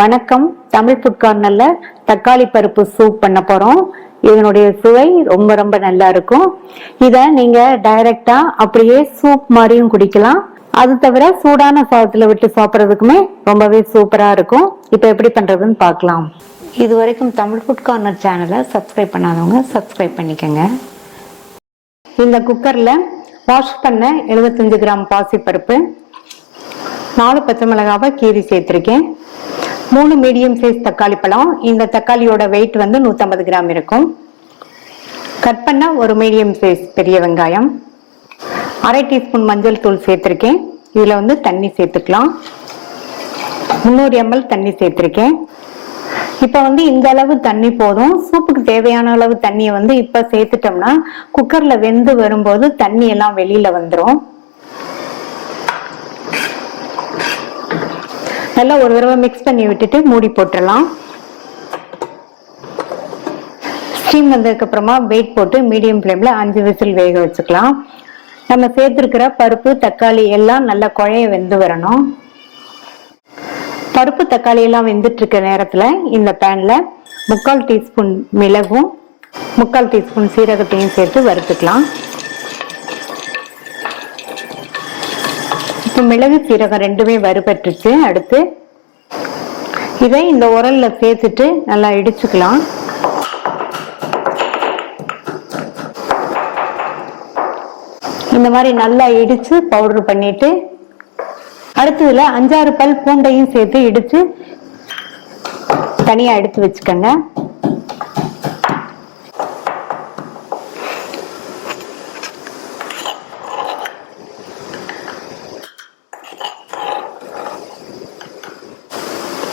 வணக்கம். தமிழ் ஃபுட் கார்னர்ல தக்காளி பருப்பு சூப் பண்ண போறோம். இதனுடைய சுவை ரொம்ப ரொம்ப நல்லா இருக்கும். இத நீங்க டைரக்டா அப்படியே சூப் மாதிரியும் குடிக்கலாம். அது தவிர சூடான சாதத்துல விட்டு சாப்பிட்றதுக்குமே ரொம்பவே சூப்பரா இருக்கும். இப்ப எப்படி பண்றதுன்னு பார்க்கலாம். இது வரைக்கும் தமிழ் ஃபுட் கார்னர் சேனலை சப்ஸ்கிரைப் பண்ணாதவங்க சப்ஸ்கிரைப் பண்ணிக்கோங்க. இந்த குக்கர்ல வாஷ் பண்ண 75 கிராம் பாசிப்பருப்பு, 4 பச்சை மிளகாவை கீரி சேர்த்திருக்கேன், 3 மீடியம் சைஸ் தக்காளி பழம். இந்த தக்காளியோட வெயிட் 150 கிராம் இருக்கும். கட் பண்ண ஒரு மீடியம் சைஸ் பெரிய வெங்காயம், 1/2 டீஸ்பூன் மஞ்சள் தூள் சேர்த்திருக்கேன். இதுல தண்ணி சேர்த்துக்கலாம். 300 ml தண்ணி சேர்த்திருக்கேன். இப்ப இந்த அளவு தண்ணி போதும். சூப்புக்கு தேவையான அளவு தண்ணியை இப்ப சேர்த்துட்டோம்னா குக்கர்ல வெந்து வரும்போது தண்ணி எல்லாம் வெளியில வந்துடும். நல்லா ஒரு தடவை மிக்ஸ் பண்ணி விட்டுட்டு மூடி போட்டுடலாம். ஸ்டீம் வந்ததுக்கு அப்புறமா வெயிட் போட்டு மீடியம் ஃப்ளேம்ல 5 விசில் வேக வச்சுக்கலாம். நம்ம சேர்த்திருக்கிற பருப்பு தக்காளி எல்லாம் நல்லா குழைய வெந்து வரணும். பருப்பு தக்காளி எல்லாம் வெந்துட்டு இருக்க நேரத்துல இந்த பேன்ல 3/4 டீஸ்பூன் மிளகும் 3/4 டீஸ்பூன் சீரகத்தையும் சேர்த்து வறுத்துக்கலாம். இப்ப மிளகு சீரகம் ரெண்டுமே வறுபட்டுருச்சு. அடுத்து இதை இந்த உரல்ல சேர்த்துட்டு நல்லா இடிச்சுக்கலாம். இந்த மாதிரி நல்லா இடிச்சு பவுடர் பண்ணிட்டு அடுத்ததுல 5-6 பல் பூண்டையும் சேர்த்து இடிச்சு தனியா எடுத்து வச்சுக்கோங்க.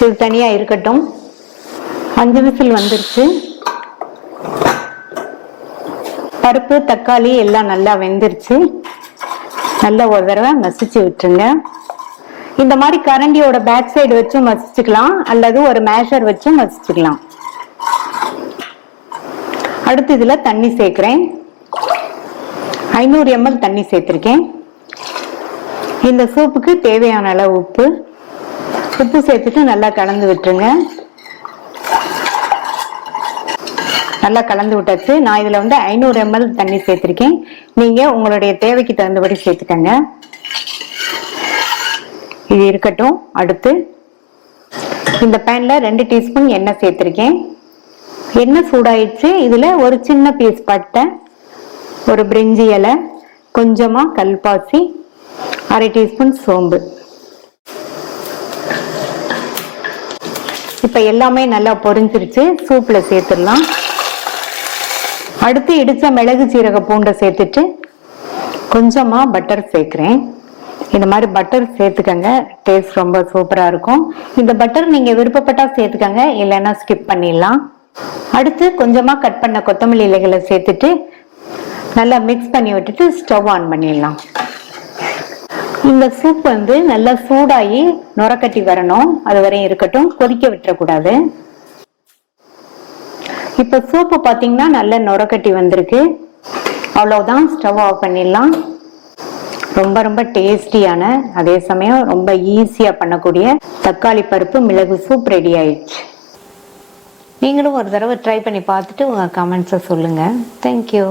இது தனியா இருக்கட்டும். 5 விசில் வந்துருச்சு. பருப்பு தக்காளி எல்லாம் நல்லா வெந்துருச்சு. நல்லா ஒரு தடவை மசிச்சு விட்டுருங்க. இந்த மாதிரி கரண்டியோட பேக் சைடு வச்சு மசிச்சுக்கலாம், அல்லது ஒரு மேஷர் வச்சு மசிச்சுக்கலாம். அடுத்து இதுல தண்ணி சேர்க்கிறேன். 500 ml தண்ணி சேர்த்திருக்கேன். இந்த சூப்புக்கு தேவையான அளவு உப்பு சேர்த்துட்டு நல்லா கலந்து விட்டுருங்க. நல்லா கலந்து விட்டாச்சு. நான் இதுல 500 ml தண்ணி சேர்த்திருக்கேன். நீங்க உங்களுடைய தேவைக்கு தகுந்தபடி சேர்த்துக்கங்க. இது இருக்கட்டும். அடுத்து இந்த பேன்ல 2 டீஸ்பூன் எண்ணெய் சேர்த்திருக்கேன். எண்ணெய் சூடாயிடுச்சு. இதுல ஒரு சின்ன பீஸ் பட்டை, ஒரு பிரிஞ்சி இலை, கொஞ்சமா கல்பாசி, 1/2 டீஸ்பூன் சோம்பு. இப்ப எல்லாமே நல்லா பொரிஞ்சிருச்சு. சூப்ல சேர்த்துடலாம். அடுத்து இடிச்ச மிளகு சீரக பூண்டை சேர்த்துட்டு கொஞ்சமா பட்டர் சேர்க்கிறேன். இந்த மாதிரி பட்டர் சேர்த்துக்கங்க. டேஸ்ட் ரொம்ப சூப்பரா இருக்கும். இந்த பட்டர் நீங்க விருப்பப்பட்டா சேர்த்துக்கங்க, இல்லைன்னா ஸ்கிப் பண்ணிடலாம். அடுத்து கொஞ்சமா கட் பண்ண கொத்தமல்லி இலைகளை சேர்த்துட்டு நல்லா மிக்ஸ் பண்ணி விட்டுட்டு ஸ்டவ் ஆன் பண்ணிடலாம். இந்த சூப் நல்லா சூடாகி நுரக்கட்டி வரணும். அது வரையும் இருக்கட்டும். கொதிக்க விட்டுறக்கூடாது. இப்ப சூப்பு பாத்தீங்கன்னா நல்ல நுரக்கட்டி வந்திருக்கு. அவ்வளவுதான். ஸ்டவ் ஆஃப் பண்ணிடலாம். ரொம்ப ரொம்ப டேஸ்டியான, அதே சமயம் ரொம்ப ஈஸியா பண்ணக்கூடிய தக்காளி பருப்பு மிளகு சூப் ரெடி ஆயிடுச்சு. நீங்களும் ஒரு தடவை ட்ரை பண்ணி பார்த்துட்டு உங்க கமெண்ட்ஸை சொல்லுங்க. தேங்க்யூ.